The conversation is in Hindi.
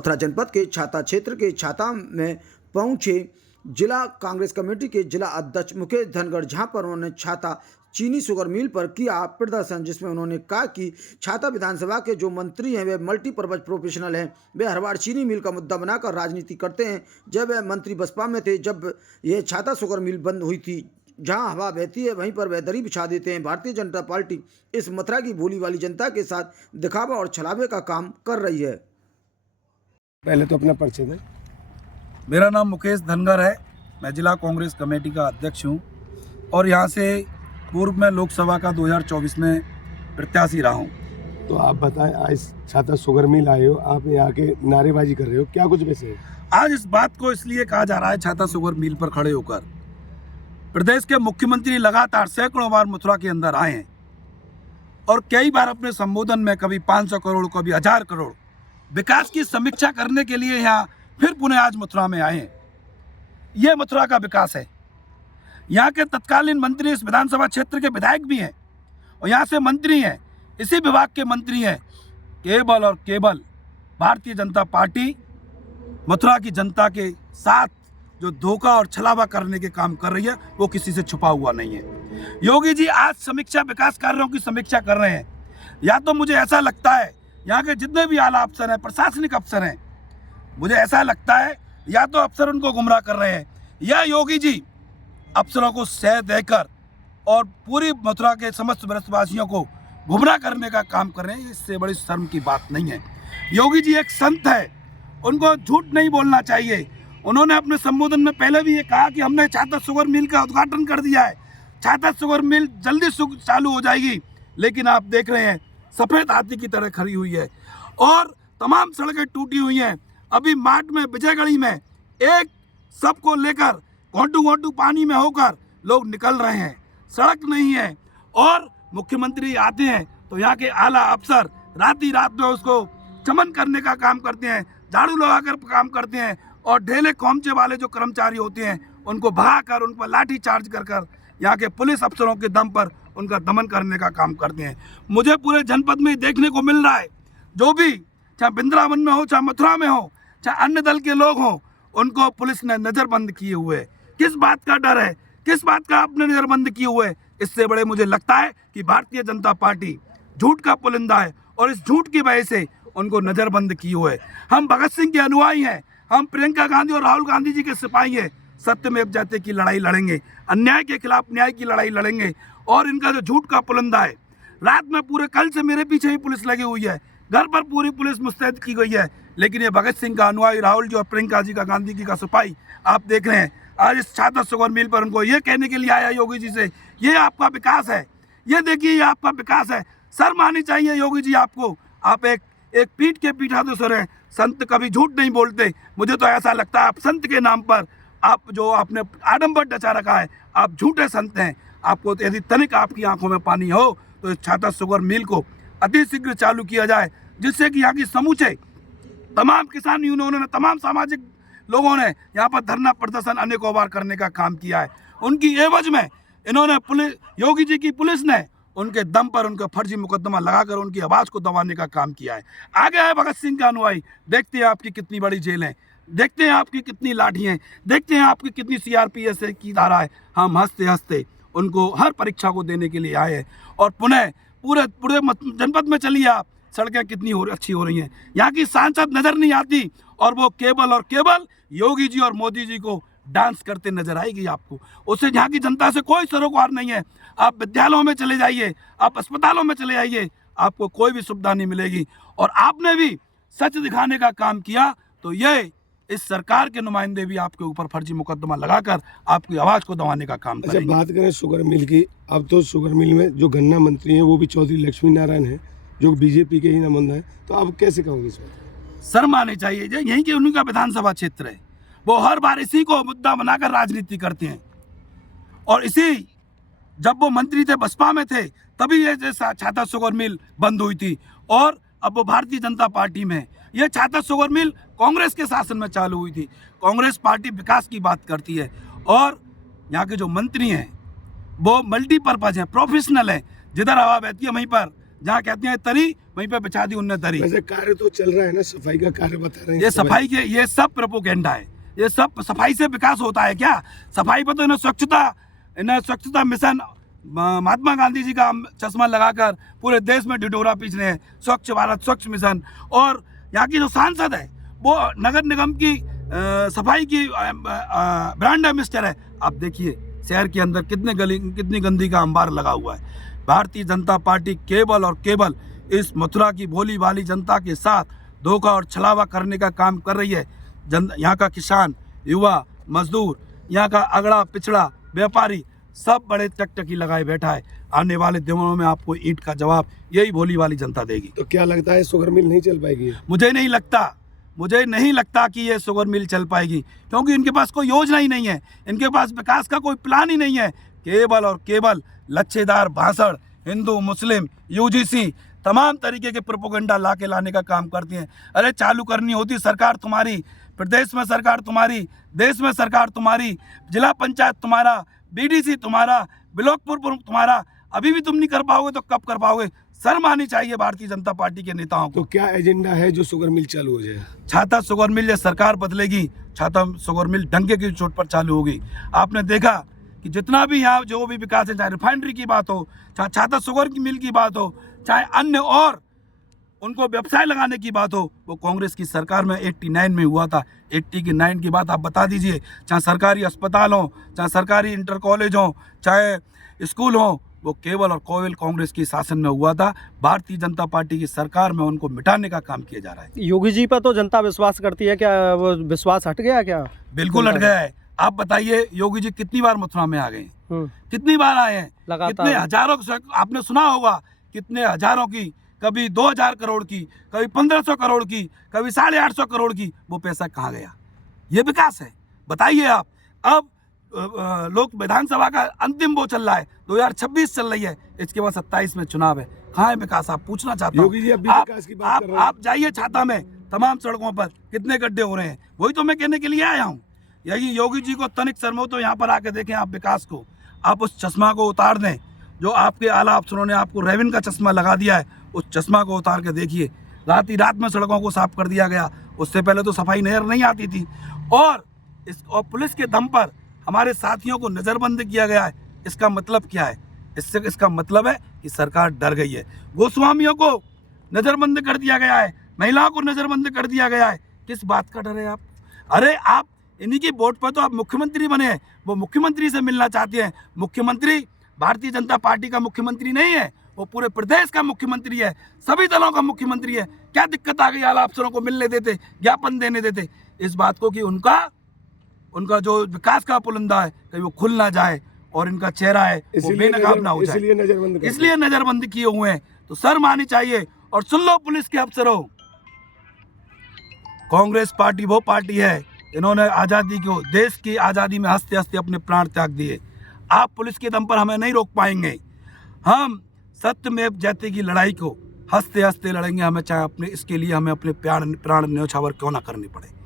मथुरा जनपद के छाता क्षेत्र के छाता में पहुंचे जिला कांग्रेस कमेटी के जिला अध्यक्ष मुकेश धनगर, जहां पर उन्होंने छाता चीनी शुगर मिल पर किया प्रदर्शन, जिसमें उन्होंने कहा कि छाता विधानसभा के जो मंत्री हैं वे मल्टीपर्पज प्रोफेशनल हैं। वे हर बार चीनी मिल का मुद्दा बनाकर राजनीति करते हैं। जब वे मंत्री बसपा में थे, जब ये छाता शुगर मिल बंद हुई थी, जहां हवा बहती है वहीं पर वह दरी बिछा देते हैं। भारतीय जनता पार्टी इस मथुरा की भोली वाली जनता के साथ दिखावा और छलावे का काम कर रही है। पहले तो अपना परिचय दें। मेरा नाम मुकेश धनगर है, मैं जिला कांग्रेस कमेटी का अध्यक्ष हूं और यहां से पूर्व में लोकसभा का 2024 में प्रत्याशी रहा हूं। तो आप बताएं, आज छाता शुगर मिल आए हो, आप यहाँ के नारेबाजी कर रहे हो, क्या कुछ वैसे? आज इस बात को इसलिए कहा जा रहा है, छाता शुगर मिल पर खड़े होकर प्रदेश के मुख्यमंत्री लगातार सैकड़ों बार मथुरा के अंदर आए हैं और कई बार अपने संबोधन में कभी 500 करोड़ कभी 1000 करोड़ विकास की समीक्षा करने के लिए यहाँ फिर पुनः आज मथुरा में आए हैं। ये मथुरा का विकास है। यहाँ के तत्कालीन मंत्री इस विधानसभा क्षेत्र के विधायक भी हैं और यहाँ से मंत्री हैं, इसी विभाग के मंत्री हैं। केवल और केवल भारतीय जनता पार्टी मथुरा की जनता के साथ जो धोखा और छलावा करने के काम कर रही है, वो किसी से छुपा हुआ नहीं है। योगी जी आज समीक्षा, विकास कार्यों की समीक्षा कर रहे हैं। या तो मुझे ऐसा लगता है यहाँ के जितने भी आला अफसर हैं, प्रशासनिक अफसर हैं, मुझे ऐसा लगता है या तो अफसर उनको गुमराह कर रहे हैं या योगी जी अफसरों को सह देकर और पूरी मथुरा के समस्त ब्रजवासियों को गुमराह करने का काम कर रहे हैं। इससे बड़ी शर्म की बात नहीं है। योगी जी एक संत है, उनको झूठ नहीं बोलना चाहिए। उन्होंने अपने संबोधन में पहले भी ये कहा कि हमने छाता शुगर मिल का उद्घाटन कर दिया है, छाता शुगर मिल जल्दी चालू हो जाएगी। लेकिन आप देख रहे हैं सफेद हाथी की तरह खड़ी हुई है और तमाम सड़कें टूटी हुई हैं। अभी मार्ट में, विजयगढ़ी में एक सबको लेकर घोंटू पानी में होकर लोग निकल रहे हैं, सड़क नहीं है। और मुख्यमंत्री आते हैं तो यहाँ के आला अफसर रात में उसको चमन करने का काम करते हैं, झाड़ू लगाकर काम करते हैं और ढेले खोमचे वाले जो कर्मचारी होते हैं उनको भगाकर, उन पर लाठी चार्ज कर यहाँ के पुलिस अफसरों के दम पर उनका दमन करने का काम करते हैं। मुझे पूरे जनपद में देखने को मिल रहा है, जो भी चाहे वृंदावन में हो, चाहे मथुरा में हो, चाहे अन्य दल के लोग हों, उनको पुलिस ने नज़रबंद किए हुए है। किस बात का डर है, किस बात का आपने नज़रबंद किए हुए? इससे बड़े मुझे लगता है कि भारतीय जनता पार्टी झूठ का पुलिंदा है और इस झूठ की वजह से उनको नज़रबंद किए हुए। हम भगत सिंह के अनुयायी हैं, हम प्रियंका गांधी और राहुल गांधी जी के सिपाही हैं। सत्यमेव जयते की लड़ाई लड़ेंगे, अन्याय के खिलाफ न्याय की लड़ाई लड़ेंगे। और इनका जो झूठ का पुलिंदा है, रात में पूरे कल से मेरे पीछे ही पुलिस लगी हुई है, घर पर पूरी पुलिस मुस्तैद की गई है। लेकिन ये भगत सिंह का अनुयायी, राहुल जी और प्रियंका जी का, गांधी जी का सिपाही आप देख रहे हैं। आज इस छाता शुगर मिल पर उनको ये कहने के लिए आया योगी जी से, ये आपका विकास है, ये देखिए ये आपका विकास है। शर्म आनी चाहिए योगी जी आपको। आप एक पीठ के पीठाधीश्वर हैं, संत कभी झूठ नहीं बोलते। मुझे तो ऐसा लगता है आप संत के नाम पर आप जो आपने आडंबर डचा रखा है, आप झूठे संत हैं। आपको तो यदि तनिक आपकी आंखों में पानी हो तो इस छाता शुगर मिल को अति शीघ्र चालू किया जाए, जिससे कि यहाँ की समूचे तमाम किसान यूनियनों ने, तमाम सामाजिक लोगों ने यहाँ पर धरना प्रदर्शन अनेकों बार करने का काम किया है। उनकी एवज में इन्होंने पुलिस, योगी जी की पुलिस ने उनके दम पर उनका फर्जी मुकदमा लगाकर उनकी आवाज़ को दबाने का काम किया है। आगे है भगत सिंह का अनुयायी, देखते हैं आपकी कितनी बड़ी जेल है, देखते हैं आपकी कितनी लाठियाँ, देखते हैं आपकी कितनी CRPS की धारा है। हम हंसते हंसते उनको हर परीक्षा को देने के लिए आए हैं। और पुनः पूरे जनपद में चलिए आप, सड़कें कितनी अच्छी हो रही हैं। यहाँ की सांसद नज़र नहीं आती और वो केवल और केवल योगी जी और मोदी जी को डांस करते नजर आएगी आपको। उससे यहाँ की जनता से कोई सरोकार नहीं है। आप विद्यालयों में चले जाइए, आप अस्पतालों में चले जाइए, आपको कोई भी सुविधा नहीं मिलेगी। और आपने भी सच दिखाने का काम किया तो ये इस सरकार के नुमाइंदे भी आपके ऊपर फर्जी मुकदमा लगाकर आपकी आवाज़ को दबाने का काम करेंगे। अच्छा, बात करें शुगर मिल की, अब तो शुगर मिल में जो गन्ना मंत्री हैं वो भी चौधरी लक्ष्मी नारायण हैं, जो बीजेपी के ही नुमाइंदा है, तो आप कैसे कहोगे इस बात? शर्म आनी चाहिए। यहीं के उन्हीं का विधानसभा क्षेत्र है, वो हर बार इसी को मुद्दा बनाकर राजनीति करते हैं। और इसी, जब वो मंत्री थे, बसपा में थे, तभी ये छाता शुगर मिल बंद हुई थी और अब वो भारतीय जनता पार्टी में। ये छाता शुगर मिल कांग्रेस के शासन में चालू हुई थी। कांग्रेस पार्टी विकास की बात करती है और यहाँ के जो मंत्री हैं वो मल्टीपर्पज हैं, प्रोफेशनल हैं। जिधर हवा बहती है वहीं पर जहाँ कहते हैं तरी, वहीं पे बिछा दी उनने दरी। वैसे कार्य तो चल रहा है ना, सफाई का कार्य बता रहे हैं। ये सफाई के, ये सब प्रोपोगेंडा है। ये सब सफाई से विकास होता है क्या? सफाई पर तो इन्हें स्वच्छता मिशन महात्मा गांधी जी का चश्मा लगाकर पूरे देश में ढिढोरा पीट रहे हैं, स्वच्छ भारत स्वच्छ मिशन। और यहाँ की जो सांसद है वो नगर निगम की सफाई की ब्रांड एम्बेसडर है। आप देखिए शहर के अंदर कितनी गंदगी का अंबार लगा हुआ है। भारतीय जनता पार्टी केवल और केवल इस मथुरा की भोली भाली जनता के साथ धोखा और छलावा करने का काम कर रही है। यहाँ का किसान, युवा, मजदूर, यहाँ का अगड़ा पिछड़ा व्यापारी सब बड़े टकटकी लगाए बैठा है। आने वाले दिनों में आपको ईंट का जवाब यही भोली वाली जनता देगी। तो क्या लगता है शुगर मिल नहीं चल पाएगी? मुझे नहीं लगता कि ये शुगर मिल चल पाएगी, क्योंकि इनके पास कोई योजना ही नहीं है, इनके पास विकास का कोई प्लान ही नहीं है। केवल और केवल लच्छेदार भाषण, हिंदू मुस्लिम यूजीसी तमाम तरीके के प्रोपोगंडा लाने का काम करती हैं। अरे चालू करनी होती सरकार तुम्हारी, प्रदेश में सरकार तुम्हारी, देश में सरकार तुम्हारी, जिला पंचायत तुम्हारा, बीडीसी तुम्हारा, ब्लॉक तुम्हारा, अभी भी तुम नहीं कर पाओगे तो कब कर पाओगे? शर्म आनी चाहिए भारतीय जनता पार्टी के नेताओं को। तो क्या एजेंडा है जो शुगर मिल चालू हो जाए? छाता शुगर मिल, या सरकार बदलेगी, छाता शुगर मिल डंके की चोट पर चालू होगी। आपने देखा कि जितना भी यहाँ जो भी विकास है, चाहे रिफाइनरी की बात हो, चाहे छाता शुगर की मिल की बात हो, चाहे अन्य और उनको व्यवसाय लगाने की बात हो, वो कांग्रेस की सरकार में 89 में हुआ था। 89 की बात आप बता दीजिए। चाहे सरकारी अस्पताल हो, चाहे सरकारी इंटर कॉलेज हो, चाहे स्कूल हो, वो केवल और केवल कांग्रेस की शासन में हुआ था। भारतीय जनता पार्टी की सरकार में उनको मिटाने का काम किया जा रहा है। योगी जी पर तो जनता विश्वास करती है, क्या वो विश्वास हट गया क्या? बिल्कुल हट गया है। आप बताइए योगी जी कितनी बार मथुरा में आ गए, कितनी बार आए हैं? कितने हजारों, आपने सुना होगा कितने हजारों की, कभी 2000 करोड़ की, कभी 1500 करोड़ की, कभी 850 करोड़ की, वो पैसा कहाँ गया? ये विकास है? बताइए आप। अब लोक विधानसभा का अंतिम वो चल रहा है, 2026 चल रही है, इसके बाद 27 में चुनाव है। कहाँ है विकास? आप पूछना चाहता योगी जी अभी विकास की बात कर रहे हैं। आप जाइए छाता में, तमाम सड़कों पर कितने गड्ढे हो रहे हैं, वही तो मैं कहने के लिए आया हूँ। यही योगी जी को तनिक शर्म हो तो यहाँ पर आके देखें आप विकास को। आप उस चश्मा को उतार दें जो आपके आला अफसरों ने आपको रेविन का चश्मा लगा दिया है, उस चश्मा को उतार के देखिए। रात में सड़कों को साफ कर दिया गया, उससे पहले तो सफाई नजर नहीं आती थी। और पुलिस के दम पर हमारे साथियों को नज़रबंद किया गया है। इसका मतलब क्या है? इसका मतलब है कि सरकार डर गई है। गोस्वामियों को नज़रबंद कर दिया गया है, महिलाओं को नज़रबंद कर दिया गया है। किस बात का डर है आप? अरे आप इन्हीं की वोट पर तो आप मुख्यमंत्री बने हैं, वो मुख्यमंत्री से मिलना चाहते हैं। मुख्यमंत्री भारतीय जनता पार्टी का मुख्यमंत्री नहीं है, वो पूरे प्रदेश का मुख्यमंत्री है, सभी दलों का मुख्यमंत्री है। क्या दिक्कत आ गई? आला अफसरों को मिलने देते, ज्ञापन देने देते। इस बात को कि उनका जो विकास का पुलिंदा है कहीं वो खुल ना जाए और इनका चेहरा है वो बेनकाब ना हो जाए, इसलिए नजरबंद किए हुए हैं। तो शर्म आनी चाहिए। और सुन लो पुलिस के अफसरों, कांग्रेस पार्टी वो पार्टी है इन्होंने आज़ादी को, देश की आज़ादी में हंसते हंसते अपने प्राण त्याग दिए। आप पुलिस के दम पर हमें नहीं रोक पाएंगे। हम सत्यमेव जयते की लड़ाई को हंसते हंसते लड़ेंगे, हमें चाहे इसके लिए हमें अपने प्राण न्यौछावर क्यों ना करने पड़े।